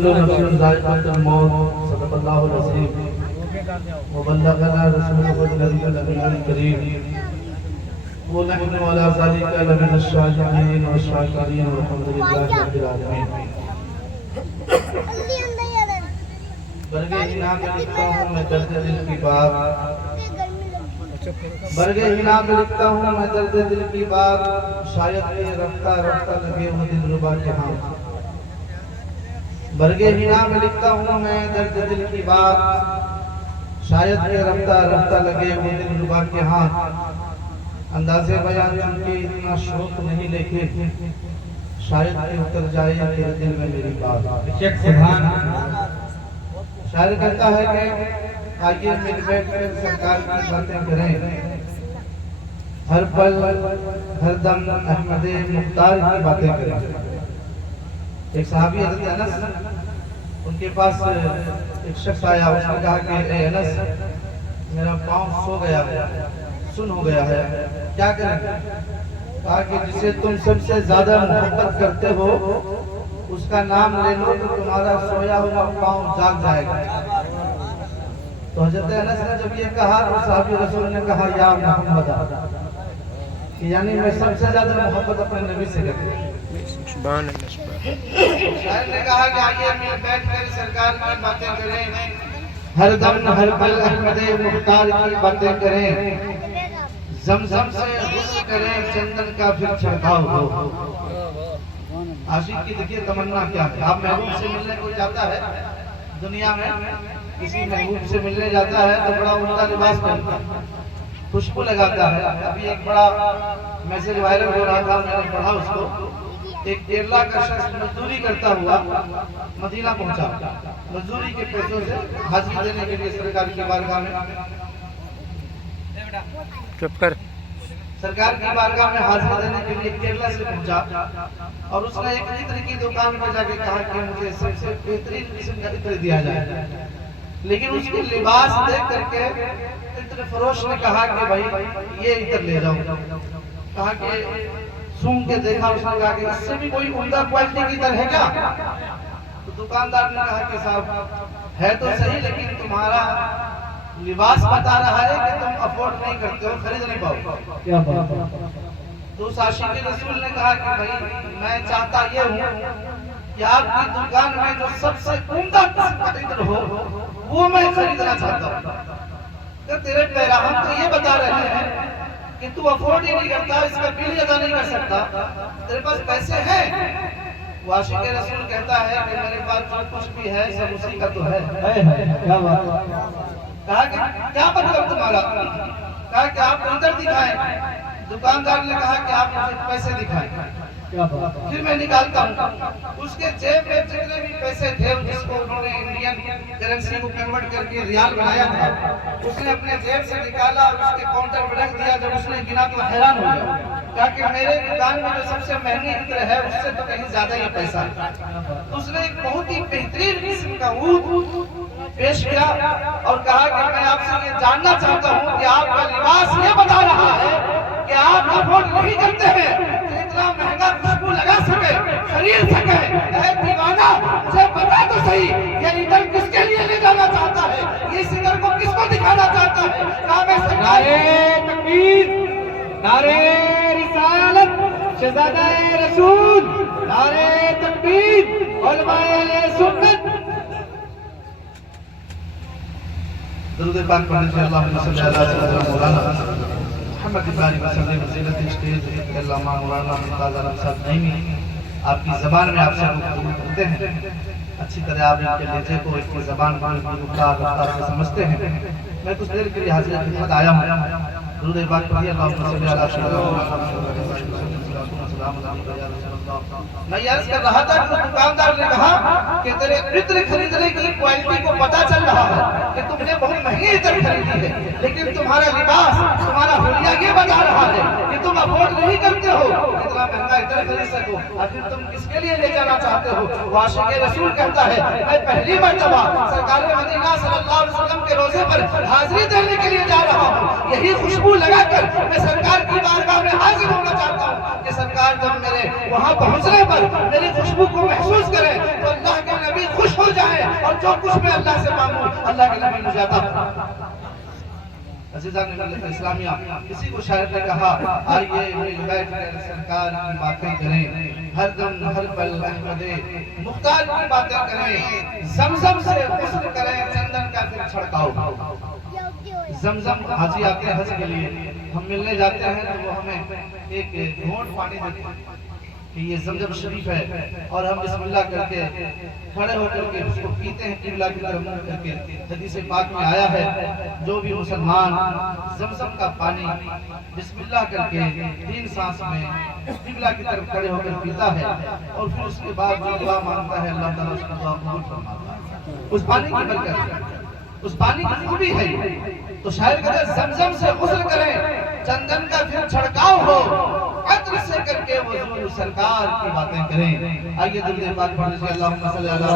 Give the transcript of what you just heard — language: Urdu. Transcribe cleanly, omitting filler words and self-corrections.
كل نفس ذائقة الموت صدق الله العظيم وبلغنا رسوله النبي الكريم ونحن على ذلك لمن الشاهدين والشاكرين والحمد لله رب العالمين. برگے ہنا میں لکھتا ہوں میں درد دل کی بات، برگے ہنا میں لکھتا ہوں میں درد دل کی بات، شاید یہ رفتہ رفتہ لگے وہ دل ربا کے ہاتھ. برگے ہنا میں لکھتا ہوں میں درد دل کی بات، شاید یہ رفتہ رفتہ لگے وہ دل ربا کے ہاتھ. انداز بیان چونکہ اتنا شوق نہیں لیکن شاید کہ اتر جائے تیرے دل میں میری بات. شاعر کہتا ہے کہ آئیے مل بیٹھ کر سرکار کی باتیں کریں، ہر پل ہر دم احمد مختار کی باتیں کریں. ایک صحابی حضرت انس، ان کے پاس ایک شخص آیا، اس نے کہا کہ اے انس میرا پاؤں سو گیا ہے، سن ہو گیا ہے، کیا کریں؟ کہا کہ جسے تم سب سے زیادہ محبت کرتے ہو اس کا نام لے لو تو تمہارا سویا ہوا پاؤں جاگ جائے گا. تو حضرت انس نے جب یہ کہا تو صحابی رسول نے کہا یا محمد، یعنی میں سب سے زیادہ محبت اپنے نبی سے کرتا ہوں. شاعر نے کہا کہ آئیے مل بیٹھ کر سرکار کی باتیں کریں، ہر دم ہر پل احمد مختار کی باتیں کریں، زمزم سے غسل کریں چندن کا پھر چھڑکاؤ ہو. عاشق کی دیکھیے تمنا کیا ہے. آپ محبوب سے ملنے کو جاتا ہے دنیا میں، کسی محبوب سے ملنے جاتا ہے تو بڑا عمدہ لباس پہنتا ہے، خوشبو لگاتا ہے. ابھی ایک بڑا میسج وائرل ہو رہا تھا، میں نے پڑھا اس کو. ایک کیرلا کا شخص مزدوری کرتا ہوا مدینہ پہنچا، مزدوری کے پیسوں سے حاضری دینے کے لیے سرکار کی بارگاہ میں، سرکار کی بارگاہ میں حاضری دینے کے لیے کیرلا سے پہنچا. اور اس نے ایک عطر کی دکان پر جا کے کہا کہ مجھے سب سے بہترین قسم کا عطر دیا جائے. لیکن اس کے لباس دیکھ کر کے عطر فروش نے کہا کہ بھائی یہ عطر لے جاؤ. کہا کہ سونگ کے دیکھا، اس نے کہا کہ اس سے بھی کوئی عمدہ کوالٹی کی عطر ہے کیا؟ تو دکاندار نے کہا کہ صاحب ہے تو صحیح لیکن تمہارا لباس بتا رہا ہے کہ تم افورڈ نہیں کرتے ہو، خرید نہیں پاؤ. تو اس عاشق رسول نے کہا کہ بھائی میں چاہتا یہ ہوں کہ آپ کی دکان میں جو سب سے عمدہ قسم کا عطر ہو وہ میں خریدنا چاہتا ہوں. کہ تیرے پیراہن تو یہ بتا رہے ہیں کہ تو افورڈ ہی نہیں کرتا، اس کا بل ادا نہیں کر سکتا، تیرے پاس پیسے ہیں. وہ عاشق رسول کہتا ہے کہ میرے پاس جو کچھ بھی ہے سب اسی کا تو ہے. کہا کہ کیا مطلب تمہارا؟ کہا کہ آپ عطر دکھائیں. دکاندار نے کہا کہ آپ مجھے پیسے دکھائیں، پھر میں نکالتا ہوں. اس کے جیب میں جتنے بھی پیسے تھے جس کو انہوں نے انڈین کرنسی کو کنورٹ کر کے ریال بنایا تھا، اس نے اپنے جیب سے نکالا اور اس کے کاؤنٹر پر رکھ دیا. جب اس نے گنا تو حیران ہو گیا، کہا کہ میرے دکان میں جو سب سے مہنگی عطر ہے اس سے تو کہیں زیادہ ہی پیسہ ہے. اس نے ایک بہت ہی بہترین قسم کا عود پیش کیا اور کہا کہ میں آپ سے یہ جاننا چاہتا ہوں کہ آپ کا لباس یہ بتا رہا ہے کہ آپ افورڈ نہیں کرتے ہیں کہ اتنا مہنگا خوشبو لگا سکے، خرید سکے. اے دیوانہ مجھے بتا تو صحیح یہ عطر کس کے لیے لے جانا چاہتا ہے، اس عطر کو کس کو دکھانا چاہتا ہے؟ نعرہ تکبیر، نعرہ رسالت، شہزادہ رسول، نعرہ تکبیر، علماء اہل سنت. درود پاک پڑھیں. اللہم صلی علی سیدنا مولانا محمد ابراہیم وسلم وسیلت اسٹیج علامہ مولانا ممتاز عالم صاحب نعیمی آپ کی زبان میں آپ سے گفتگو کرتے ہیں. اچھی طرح آپ ان کے لہجے کو، اس کی زبان کو رفتار سے سمجھتے ہیں. میں کچھ دیر کے لیے حاضر خدمت آیا ہوں. درود پاک پڑھیے. اللہم صلی علی سیدنا مولانا. میں یہ عرض کر رہا تھا کہ دکاندار نے کہا کہ تیرے عطر خریدنے کی کوالٹی کو پتہ چل رہا ہے کہ تم نے بہت مہنگی عطر خریدی ہے، لیکن تمہارا لباس، تمہارا حلیہ یہ بتا رہا ہے کہ تم افورڈ نہیں کرتے ہو اتنا مہنگا عطر خرید سکو. آخر تم کس کے لیے لے جانا چاہتے ہو؟ عاشق رسول کہتا ہے میں پہلی مرتبہ سرکار مدینہ صلی اللہ علیہ وسلم کے روزے پر حاضری دینے کے لیے جا رہا ہوں. یہی خوشبو لگا کر میں سرکار کی بارگاہ میں حاضر ہونا چاہتا ہوں کہ سرکار جب میرے وہاں پہنچنے پر میری خوشبو کو محسوس کریں تو اللہ کے نبی خوش ہو جائے اور جو کچھ میں اللہ سے مانگوں اللہ کے نبی مجھے عطا فرمائے۔ عزیزان ملت اسلامیہ، کسی کو شاعر نے کہا آئیے مل بیٹھ کر سرکار کی باتیں کریں، ہر دم ہر پل احمد مختار کی باتیں کریں، زمزم سے غسل کریں، چندن کا پھر چھڑکاؤ۔ زمزم حاجی آتے ہیں حج کے لیے، ہم ملنے جاتے ہیں تو وہ ہمیں ایک گھونٹ پانی دیتے ہیں کہ یہ زمزم شریف ہے، اور ہم بسم اللہ کر کے کھڑے ہو کر کے اس کو پیتے ہیں قبلہ کی طرف منہ کر کے۔ حدیث پاک میں آیا ہے جو بھی مسلمان زمزم کا پانی بسم اللہ کر کے 3 سانس میں قبلہ کی طرف کھڑے ہو کر پیتا ہے اور پھر اس کے بعد جو دعا مانگتا ہے اللہ تعالیٰ اس کی دعا قبول فرماتا ہے۔ اس پانی کی برکت، اس پانی کی خوبی ہے۔ تو شاعر کہتے ہیں زمزم سے غسل کریں، چندن کا پھر چھڑکاؤ ہو، عطر سے کر کے وضو سرکار کی باتیں کریں۔ آئیے درود پاک پڑھ لیجیے، اللہم صلی اللہ